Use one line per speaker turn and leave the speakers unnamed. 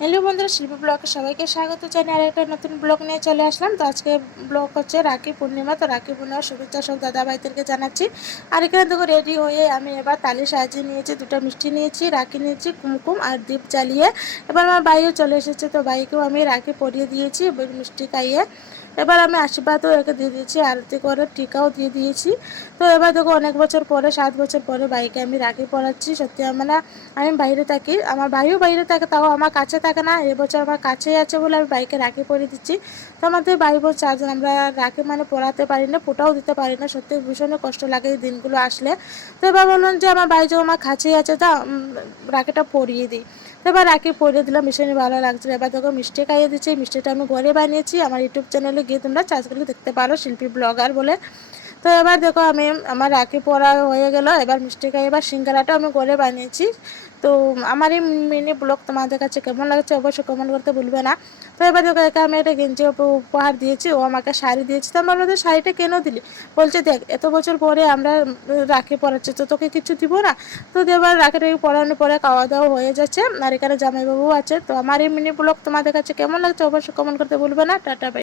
Hello বন্ধুরা, শিল্পী ব্লগে সবাইকে স্বাগত জানি আর একটা নতুন ব্লগ নিয়ে চলে আসলাম। তো আজকে ব্লগ হচ্ছে রাখি পূর্ণিমা। তো রাখি পূর্ণিমা শুভেচ্ছা সব দাদা ভাইদেরকে জানাচ্ছি। আর এখানে দেখো রেডি হয়ে আমি এবার তালি সাজিয়ে নিয়েছি, দুটো মিষ্টি নিয়েছি, রাখি নিয়েছি, কুমকুম আর দীপ জ্বালিয়ে। এবার আমার বাইও চলে এসেছে, তো বাইকেও আমি রাখি পরিয়ে দিয়েছি মিষ্টি খাইয়ে। এবার আমি আশীর্বাদও একে দিয়ে দিয়েছি, আরতি করে টিকাও দিয়ে দিয়েছি। তো এবার দেখো অনেক বছর পরে, সাত বছর পরে ভাইকে আমি রাখি পরাচ্ছি সত্যি আমার না আমি বাইরে থাকি, আমার ভাইও বাইরে থাকে, তাও আমার কাছে থাকে না। এবছর আমার কাছেই আছে বলে আমি বাইকে রাখি পরিয়ে দিচ্ছি। তো আমাদের ভাই বোন চারজন, আমরা রাখি মানে পরাতে পারি না, ফোটাও দিতে পারি না। সত্যি ভীষণ কষ্ট লাগে এই দিনগুলো আসলে। তো এবার বললাম যে আমার ভাই যখন আমার কাছেই আছে, তা রাখিটা পরিয়ে দিই। এবার রাখি পরে দিলাম ভীষণ ভালো লাগছিল। এবার তোকে মিষ্টি খাইয়ে দিচ্ছি, মিষ্টিটা আমি ঘরে বানিয়েছি। আমার ইউটিউব চ্যানেলে গিয়ে তোমরা করে দেখতে পারো, শিল্পী ব্লগার বলে। তো এবার দেখো আমি, আমার রাখি পরা হয়ে গেল। এবার মিষ্টি খাই, এবার সিঙ্গারাটা আমি ঘরে বানিয়েছি। তো আমার এই মিনি ব্লগ তোমাদের কাছে কেমন লাগছে অবশ্যই কমেন্ট করতে ভুলবে না। তো এবার দেখো, একে আমি একটা গেঞ্জি উপ- উপহার দিয়েছি, ও আমাকে শাড়ি দিয়েছে। তো আমার বলতে শাড়িটা কেন দিলি? বলছে, দেখ, এত বছর পরে আমরা রাখি পরাচ্ছি, তো তোকে কিছু দিব না? তো এবার রাখিটাকে পরানোর পরে খাওয়া দাওয়া হয়ে যাচ্ছে। আর এখানে জামাইবাবু আছে। তো আমার এই মিনি ব্লগ তোমাদের কাছে কেমন লাগছে অবশ্যই কমেন্ট করতে ভুলবে না। Tata bye